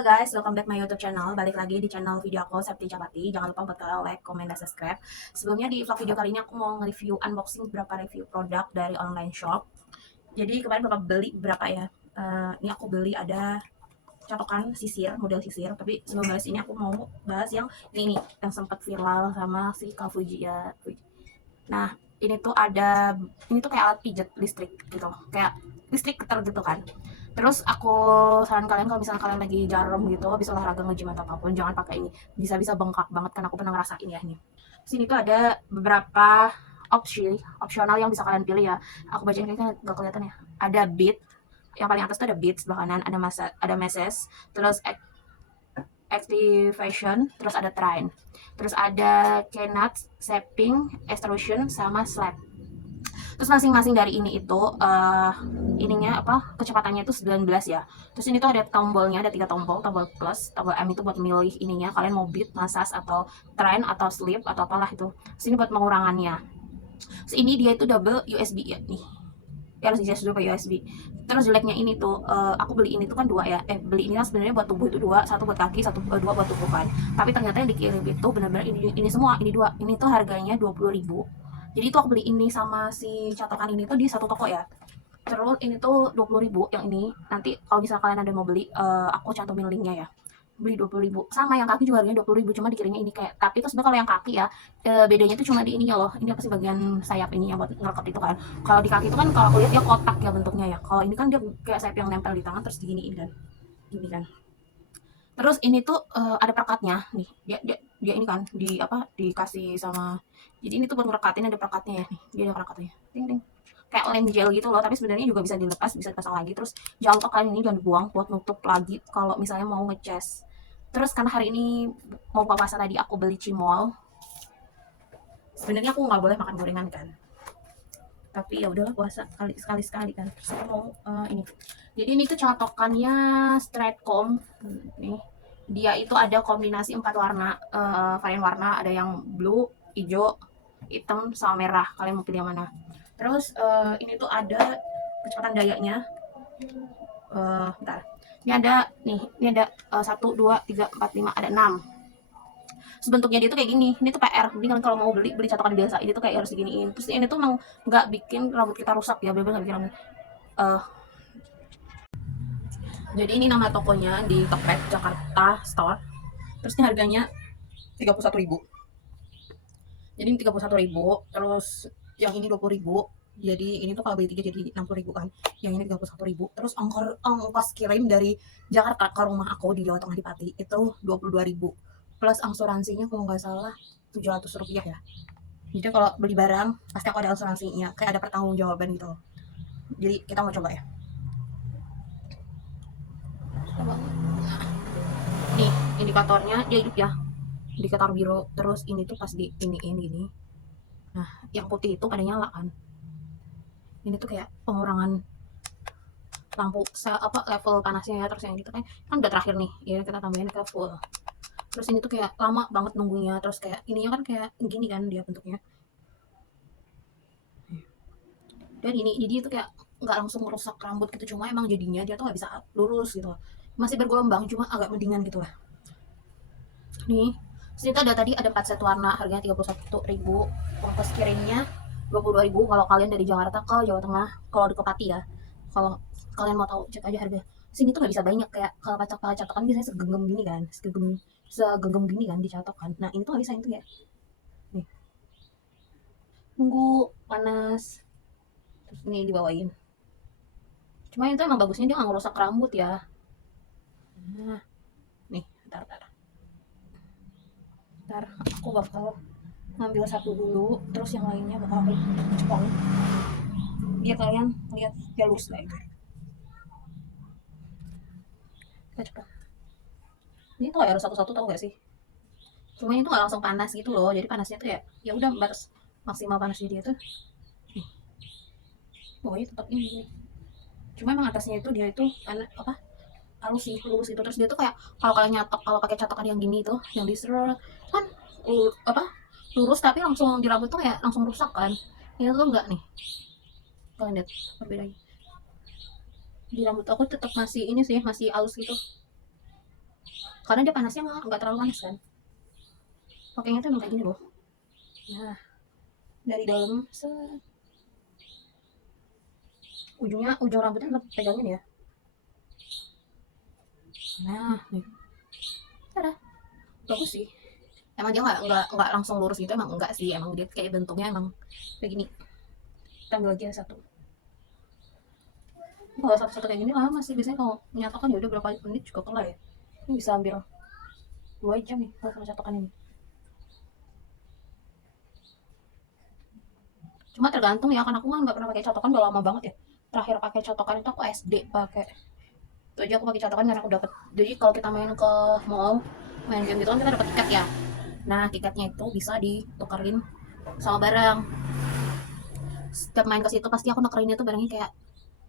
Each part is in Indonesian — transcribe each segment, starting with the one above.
Halo guys, welcome back my YouTube channel. Balik lagi di channel video aku, Septi Capati. Jangan lupa buat kalian like, comment, dan subscribe. Sebelumnya di vlog video kali ini aku mau nge-review unboxing beberapa review produk dari online shop. Jadi kemarin bapak beli berapa ya? Ini aku beli ada catokan sisir, model sisir. Tapi sebelum bahas ini aku mau bahas yang ini nih, yang sempat viral sama si Kak Fuji ya. Nah, ini tuh kayak alat pijat listrik gitu, kayak listrik keter gitu kan. Terus aku saran kalian kalau misalnya kalian lagi jarum gitu, habis olahraga nge-gym atau apapun, jangan pakai ini. Bisa-bisa bengkak banget kan, aku pernah ngerasain ya ini. Sini tuh ada beberapa opsional yang bisa kalian pilih ya. Aku bacain kayaknya gak kelihatan ya. Ada beat, yang paling atas tuh ada beat, sebelah kanan ada message, terus activation, terus ada train, terus ada cannot, sapping, extrusion, sama slap. Terus masing-masing dari ini itu ininya apa, kecepatannya itu 19 ya. Terus ini tuh ada tombolnya, ada 3 tombol plus, tombol M itu buat milih ininya, kalian mau beat, massage, atau train, atau sleep, atau apalah itu. Sini buat pengurangannya. Terus ini dia itu double USB ya nih, ya harus dijelasin dulu pakai USB. Terus jeleknya ini tuh aku beli ini tuh kan dua ya, beli ini kan sebenarnya buat tubuh itu dua, satu buat kaki, dua buat tubuh kan. Tapi ternyata yang dikirim itu benar-benar ini semua, ini dua, ini tuh harganya 20.000. Jadi tuh aku beli ini sama si catokan ini tuh di satu toko ya. Terus ini tuh 20.000 yang ini. Nanti kalau misalnya kalian ada mau beli, aku cantumin linknya ya. Beli 20.000. Sama yang kaki juga harganya 20.000, cuma dikirimnya ini kayak. Tapi itu sebenarnya kalau yang kaki ya, bedanya tuh cuma di ininya loh. Ini apa sih, bagian sayap ininya buat ngerekat itu kan. Kalau di kaki itu kan kalau aku lihat dia kotak ya bentuknya ya. Kalau ini kan dia kayak sayap yang nempel di tangan terus diginiin kan. Gini kan. Terus ini tuh ada perekatnya nih. Dia ini kan dikasih sama. Jadi ini tuh buat ngerekatin, ada perekatnya ya nih. Dia ada perekatnya. Ting ting. Kayak lem gel gitu loh, tapi sebenarnya juga bisa dilepas, bisa dipasang lagi. Terus jangan lupa kalian ini jangan dibuang buat nutup lagi kalau misalnya mau ngecas. Terus karena hari ini mau buka puasa tadi aku beli cimol. Sebenarnya aku nggak boleh makan gorengan kan. Tapi ya udahlah, puasa sekali kan. Terus aku mau ini. Jadi ini tuh catokannya Straightcomb nih. Dia itu ada kombinasi 4 warna, varian warna, ada yang blue, hijau, hitam, sama merah. Kalian mau pilih yang mana? Terus ini tuh ada kecepatan dayanya. Bentar. Ini ada 1, 2, 3, 4, 5, ada 6. Sebentuknya dia tuh kayak gini. Ini tuh PR. Jadi kalian kalau mau beli catokan biasa, ini tuh kayak harus diginiin. Terus ini tuh emang nggak bikin rambut kita rusak ya, bener-bener nggak bikin rambut. Jadi ini nama tokonya di Tokped Jakarta Store. Terus ini harganya 31.000. Jadi ini 31.000. Terus yang ini 20.000. Jadi ini tuh kalau beli 3 jadi 60.000 kan. Yang ini 31.000. Terus ongkos kirim dari Jakarta ke rumah aku di Jawa Tengah di Pati itu 22.000. Plus asuransinya kalau nggak salah 700 rupiah ya. Jadi kalau beli barang pasti aku ada asuransinya, kayak ada pertanggungjawaban gitu. Jadi kita mau coba ya. Nih indikatornya dia hidup ya, indikator biru. Terus ini tuh pas di iniin gini. Nah yang putih itu pada nyala kan. Ini tuh kayak pengurangan lampu level panasnya ya. Terus yang gitu kan udah terakhir nih ya, kita tambahin ke full. Terus ini tuh kayak lama banget nunggunya. Terus kayak ininya kan kayak gini kan dia bentuknya. Dan ini jadi itu kayak nggak langsung merusak rambut gitu, cuma emang jadinya dia tuh nggak bisa lurus gitu, masih bergelombang, cuma agak mendingan gitu lah. Nih sini ada tadi ada 4 set warna, harganya 31.000. Ongkos kirimnya 22.000 kalau kalian dari Jakarta ke Jawa Tengah, kalau di Pati ya. Kalau kalian mau tahu cek aja harga. Sini tuh nggak bisa banyak, kayak kalau catokan biasanya segenggam gini kan, segenggam gini kan dicatokan. Nah ini tuh nggak bisa, itu ya nih, nunggu panas. Terus ini dibawain, cuma itu emang bagusnya dia nggak ngerusak rambut ya. Nah nih, ntar aku bakal ngambil satu dulu, terus yang lainnya bakal aku cepong biar kalian lihat dia lurus lah itu. Kita cepong ini tuh harus satu-satu, tau gak sih? Cuma itu nggak langsung panas gitu loh, jadi panasnya tuh ya udah batas maksimal panasnya dia tuh bawahnya tetap ini. Cuma emang atasnya itu dia itu apa, halus sih, lurus gitu. Terus dia tuh kayak kalau kalian nyatok, kalau pakai catokan yang gini tuh, yang di kan apa, lurus tapi langsung di rambut tuh kayak langsung rusak kan. Ini tuh enggak nih, kalian lihat perbedaannya. Di rambut aku tetap masih ini sih, masih halus gitu. karena dia panasnya nggak terlalu panas kan. Pakainya tuh emang kayak gini loh. Nah, dari dalam ujung rambutnya tetap pegangin ya. Nah, nih, ada bagus sih. Emang dia nggak langsung lurus gitu, emang enggak sih, emang dia kayak bentuknya emang kayak gini. Kita ambil lagi satu. Kalau satu-satu kayak gini lama sih, biasanya kalau menyatukan ya udah berapa menit juga kelar ya. Ini bisa ambil 2 jam nih kalau sama catokan ini. Cuma tergantung ya, kan aku kan nggak pernah pakai catokan udah lama banget ya. Terakhir pakai catokan itu aku SD pakai. Itu aja aku pakai catokan karena aku dapat. Jadi kalau kita main ke mall, main game gitu kan kita dapat tiket ya. Nah, tiketnya itu bisa ditukerin sama barang. Setiap main ke situ pasti aku nukerin itu barangnya kayak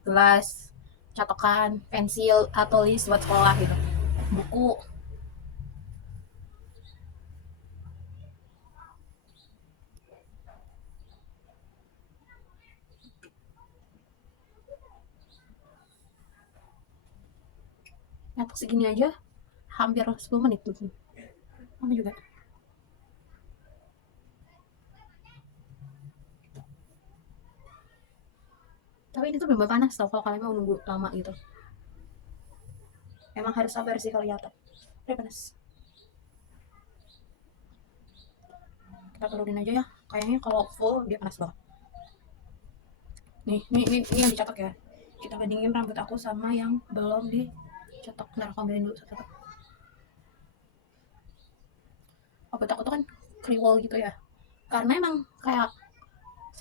gelas, catokan, pensil, atau list buat sekolah gitu. Buku. Nyatok segini aja hampir 10 menit tuh. Lama juga. Tapi ini tuh belum panas tau kalau kalian mau nunggu lama gitu. Emang harus sabar sih kalau nyatok. Udah panas. Kita turunin aja ya. Kayaknya kalau full dia panas banget. Ini yang dicatok ya. Kita bandingin rambut aku sama yang belum dicatok. Nah, aku ambilin dulu satu-satu. Rambut aku tuh kan kriwol gitu ya. Karena emang kayak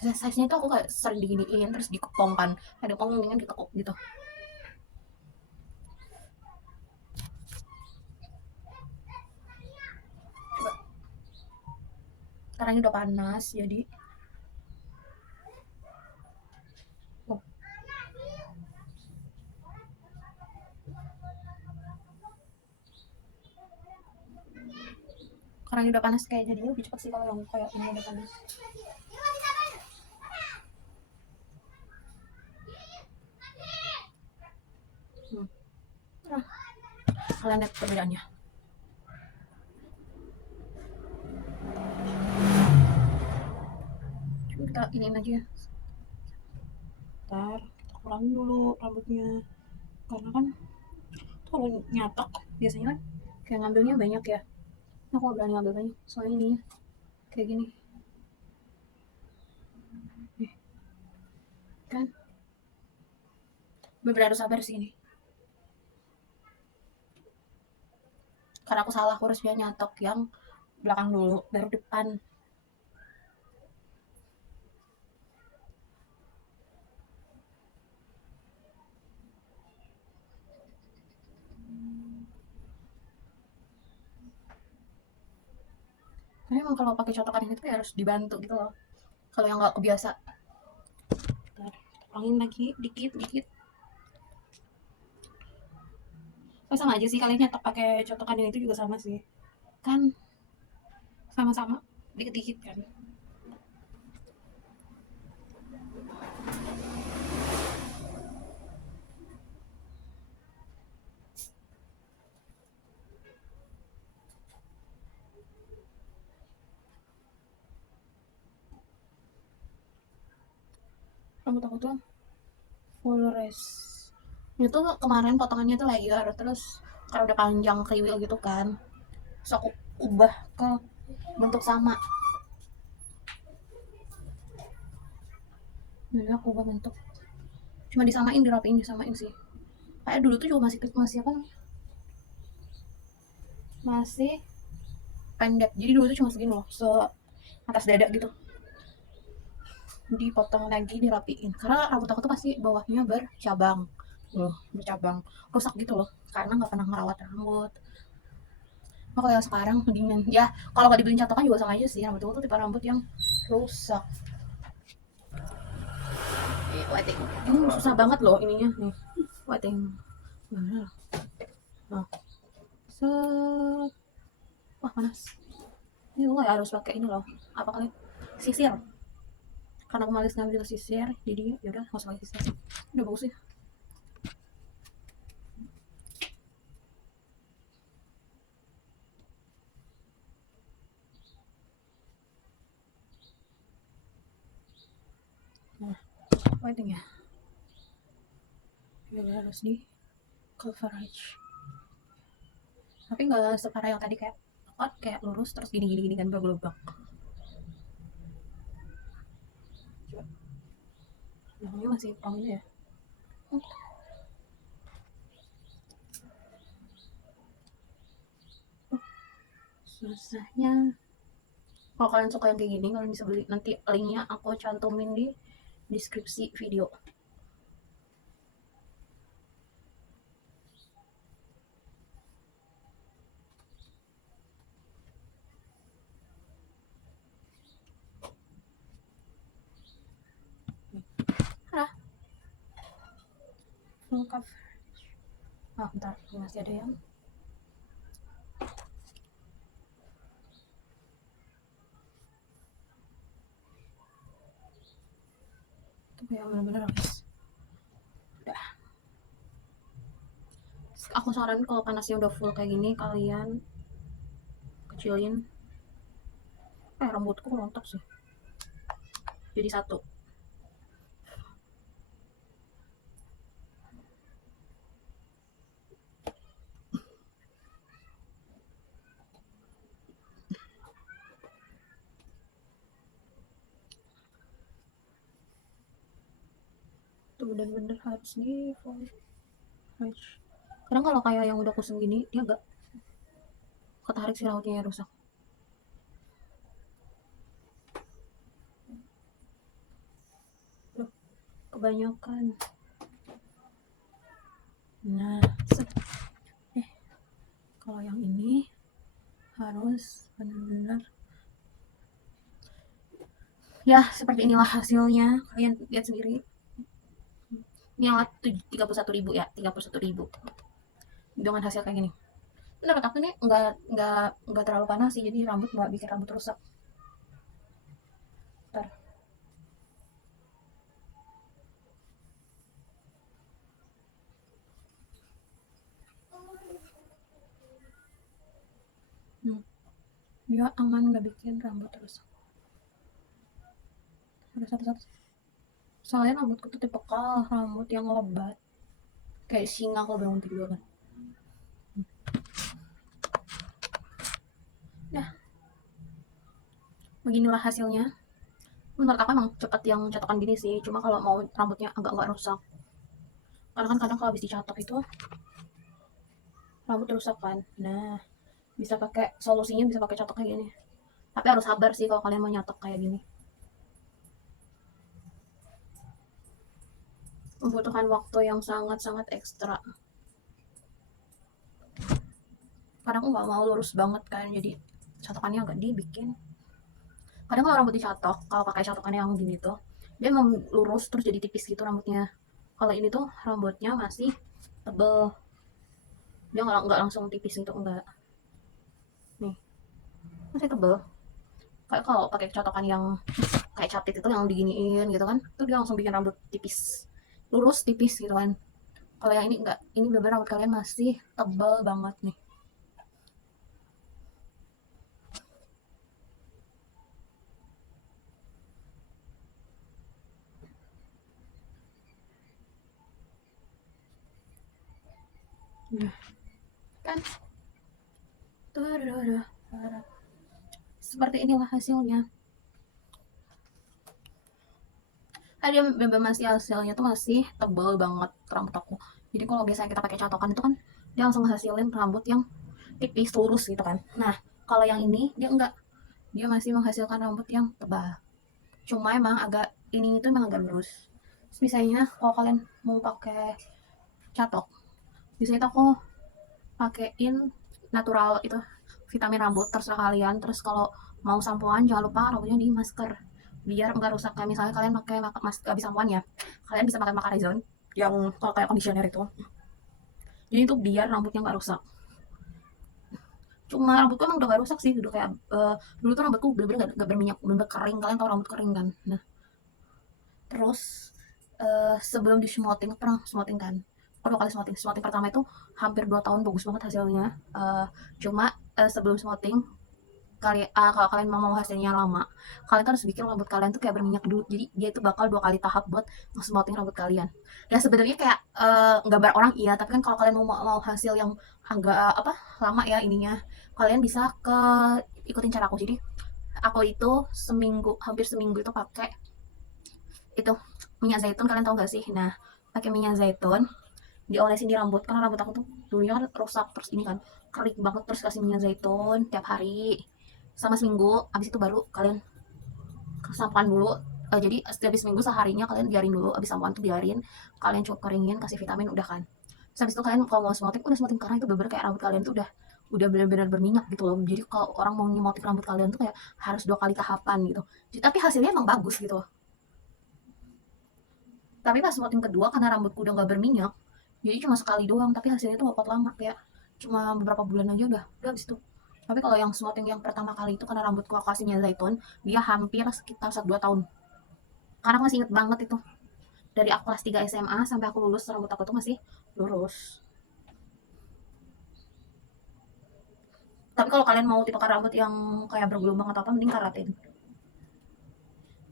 size-nya itu aku gak sering diginiin terus dikepong kan. Ada pong mendingan ditekuk gitu. Coba. Karena ini udah panas jadi oh. Karena ini udah panas kayak jadinya lebih cepat sih kalau yang kayak ini udah panas. Nah, kalian lihat perbedaannya. Cuma kita iniin aja ya. Ntar kita kurangin dulu rambutnya. Karena kan kalau nyatok biasanya kan kayak ngambilnya banyak ya. Nah, aku berani ngambil banyak soalnya ini kayak gini. Nih, kan beberapa harus sabar sih ini. Karena aku salah, aku harus dia nyatok yang belakang dulu baru depan. Karena emang kalau pakai cotokan ini tuh harus dibantu gitu loh. Kalau yang nggak kebiasa, kurangin lagi dikit dikit. Oh, sama aja sih kalian nyetok pakai cotokan ini itu juga sama sih. Kan sama-sama dikit-dikit kan. Rambut aku tuh full rest. Itu kemarin potongannya tuh layer terus karena udah panjang kriwil gitu kan. Terus aku ubah ke bentuk sama. Jadi aku ubah bentuk. Cuma disamain, dirapiin, disamain sih. Kayak dulu tuh juga masih apa namanya? Masih pendek. Jadi dulu tuh cuma segini loh, atas dada gitu. Dipotong lagi, dirapiin. Karena rambut aku tuh pasti bawahnya bercabang. Loh, bercabang. Rusak gitu loh. Karena nggak pernah ngerawat rambut. Nah, kalau yang sekarang mendingan. Ya, kalau nggak dibeliin catokan juga sama aja sih. Rambut aku tuh tipe rambut yang rusak. Wetting. Ini susah banget loh ininya nih. Wetting. Nah, set. Wah, panas. Ini gue harus pakai ini loh. Apa kali? Sisir. Karena aku males ngambil sisir, jadi yaudah nggak usah pakai sisir. Udah bagus sih. lighting ya, juga harus di coverage, tapi nggak separah yang tadi kayak lurus terus gini kan bergelombang. Coba belakangnya masih prominent ya. Susahnya kalau kalian suka yang kayak gini, kalian bisa beli, nanti linknya aku cantumin di deskripsi video. Hah, full coverage. Bentar, masih ada yang itu yang bener-bener habis. Udah. Aku saranin kalau panasnya udah full kayak gini, kalian kecilin. Rambutku rontok sih. Jadi satu. Itu bener-bener harus di full coverage. Kadang kalau kayak yang udah kusam gini, dia agak ketarik si rambutnya, rusak. Kebanyakan. Nah, kalau yang ini harus benar-benar ya seperti inilah hasilnya, kalian lihat sendiri. Ini yang 31.000 ya, 31.000 dengan hasil kayak gini. Menurut aku ini nggak terlalu panas sih, jadi rambut nggak bikin rambut rusak. Bentar. Dia aman, nggak bikin rambut rusak. Ada satu-satu. Soalnya rambutku tuh tipe rambut yang lebat, kayak singa kalau bangun tidur kan. Nah, beginilah hasilnya. Menurut aku emang cepat yang catokan gini sih, cuma kalau mau rambutnya agak nggak rusak, karena kan kadang kalau habis dicatok itu rambut rusak kan. Nah, bisa pakai solusinya, bisa pakai catok kayak gini, tapi harus sabar sih kalau kalian mau nyatok kayak gini, membutuhkan waktu yang sangat-sangat ekstra. Kadang aku nggak mau lurus banget kan, jadi catokannya agak dibikin. Kadang kalau rambut dicatok, kalau pakai catokan yang gini tuh dia mau lurus terus jadi tipis gitu rambutnya. Kalau ini tuh rambutnya masih tebel, dia nggak langsung tipis gitu, enggak. Nih, masih tebel. Kayak kalau pakai catokan yang kayak capit itu yang diginiin gitu kan, itu dia langsung bikin rambut tipis, lurus tipis gitu kan. Kalau yang ini enggak, ini bener-bener rambut kalian masih tebal banget nih. Kan tuh seperti inilah hasilnya. Dia masih hasilnya tuh masih tebal banget rambut aku. Jadi kalau biasanya kita pakai catokan itu kan dia langsung hasilin rambut yang tipis lurus gitu kan. Nah, kalau yang ini dia enggak, dia masih menghasilkan rambut yang tebal, cuma emang agak ini itu emang agak lurus. Terus misalnya kalau kalian mau pakai catok, biasanya aku pakein natural itu vitamin rambut, terserah kalian. Terus kalau mau sampoan jangan lupa rambutnya di masker biar enggak rusak. Kayak misalnya kalian pakai habis sampoan ya, kalian bisa pakai Macarizon yang kalau kayak conditioner itu, jadi itu biar rambutnya nggak rusak. Cuma rambutku emang udah gak rusak sih, udah kayak dulu tuh rambutku bener-bener gak berminyak, bener-bener kering. Kalian tau rambut kering kan. Nah, terus sebelum di smoothing, pernah smoothing kan, aku 2 kali smoothing pertama itu hampir 2 tahun bagus banget hasilnya. Cuma sebelum smoothing kalau kalian mau hasilnya lama, kalian tuh harus bikin rambut kalian tuh kayak berminyak dulu. Jadi dia itu bakal 2 kali tahap buat nge-smoothing rambut kalian. Ya sebenarnya kayak gambar orang iya, tapi kan kalau kalian mau hasil yang agak apa lama ya ininya, kalian bisa ikutin cara aku. Jadi aku itu hampir seminggu itu pakai itu minyak zaitun, kalian tahu gak sih? Nah, pakai minyak zaitun diolesin di rambut karena rambut aku tuh dulunya kan rusak, terus ini kan kering banget, terus kasih minyak zaitun tiap hari sama seminggu. Abis itu baru kalian sampoan dulu. Jadi setiap seminggu seharinya kalian biarin dulu, abis sampoan tuh biarin kalian cukup keringin, kasih vitamin, udah kan. Terus abis itu kalian kalau mau smoothing udah smoothing, karena itu bener-bener kayak rambut kalian tuh udah benar-benar berminyak gitu loh. Jadi kalau orang mau nyemotif rambut kalian tuh kayak harus 2 kali tahapan gitu. Jadi, tapi hasilnya emang bagus gitu. Tapi pas smoothing kedua karena rambutku udah nggak berminyak, jadi cuma sekali doang, tapi hasilnya tuh gak kuat lama, kayak cuma beberapa bulan aja udah habis itu. Tapi kalau yang smoothing yang pertama kali itu karena rambutku aku kasih minyak zaitun, dia hampir sekitar 1-2 tahun. Karena aku masih inget banget itu. Dari aku kelas 3 SMA sampai aku lulus, rambut aku tuh masih lurus. Tapi kalau kalian mau tipe rambut yang kayak bergelombang atau apa, mending keratin.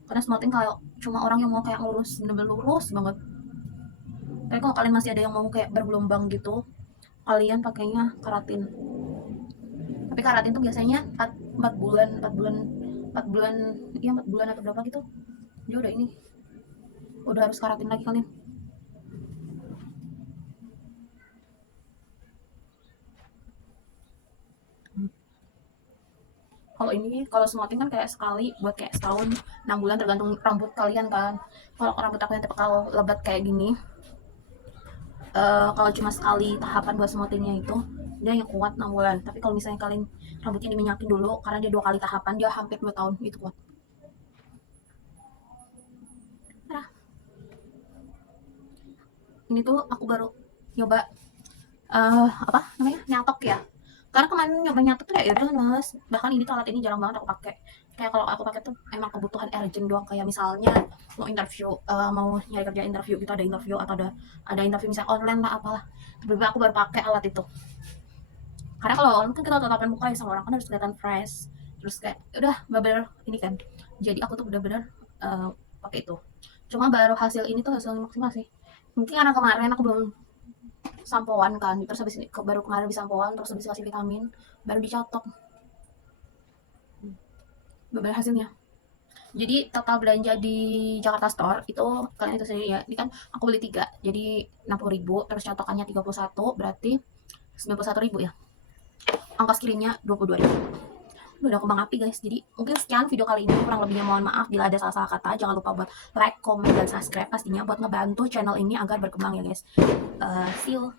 Karena smoothing kalau cuma orang yang mau kayak lurus, bener-bener lurus banget. Tapi kalau kalian masih ada yang mau kayak bergelombang gitu, kalian pakainya keratin. Tapi keratin tuh biasanya 4 bulan 4 bulan, iya 4 bulan atau berapa gitu, dia udah harus keratin lagi kalian. Kalau smoothing kan kayak sekali buat kayak setahun 6 bulan, tergantung rambut kalian kan. Kalau rambut aku yang kalau lebat kayak gini, kalau cuma sekali tahapan buat smoothingnya itu dia yang kuat 6 bulan. Tapi kalau misalnya kalian rambutnya diminyakin dulu, karena dia 2 kali tahapan, dia hampir 2 tahun itu kuat. Nah, ini tuh aku baru nyoba apa namanya, nyatok ya. Karena kemarin nyoba nyatok tuh ya udah mas, bahkan ini tuh alat ini jarang banget aku pakai. Kayak kalau aku pakai tuh emang kebutuhan urgent doang, kayak misalnya mau interview, mau nyari kerja interview gitu, ada interview atau ada interview misalnya online lah apalah, tiba-tiba aku baru pakai alat itu. Karena kalau online kan kita tatapan muka ya sama orang, kan harus kelihatan fresh, terus kayak udah bener-bener ini kan. Jadi aku tuh bener-bener pakai itu. Cuma baru hasil ini tuh hasil maksimal sih. Mungkin karena kemarin aku belum sampoan kan, terus habis baru kemarin habis sampoan, terus habis kasih vitamin, baru dicatok beberapa hasilnya. Jadi total belanja di Jakarta Store itu kalian itu sendiri ya. Ini kan aku beli 3, jadi 60.000, terus catokannya 31, berarti 91.000 ya. Ongkos kirimnya 22.000. Udah kembang api guys. Jadi mungkin sekian video kali ini, kurang lebihnya mohon maaf bila ada salah-salah kata. Jangan lupa buat like, comment, dan subscribe pastinya buat ngebantu channel ini agar berkembang ya guys. See you.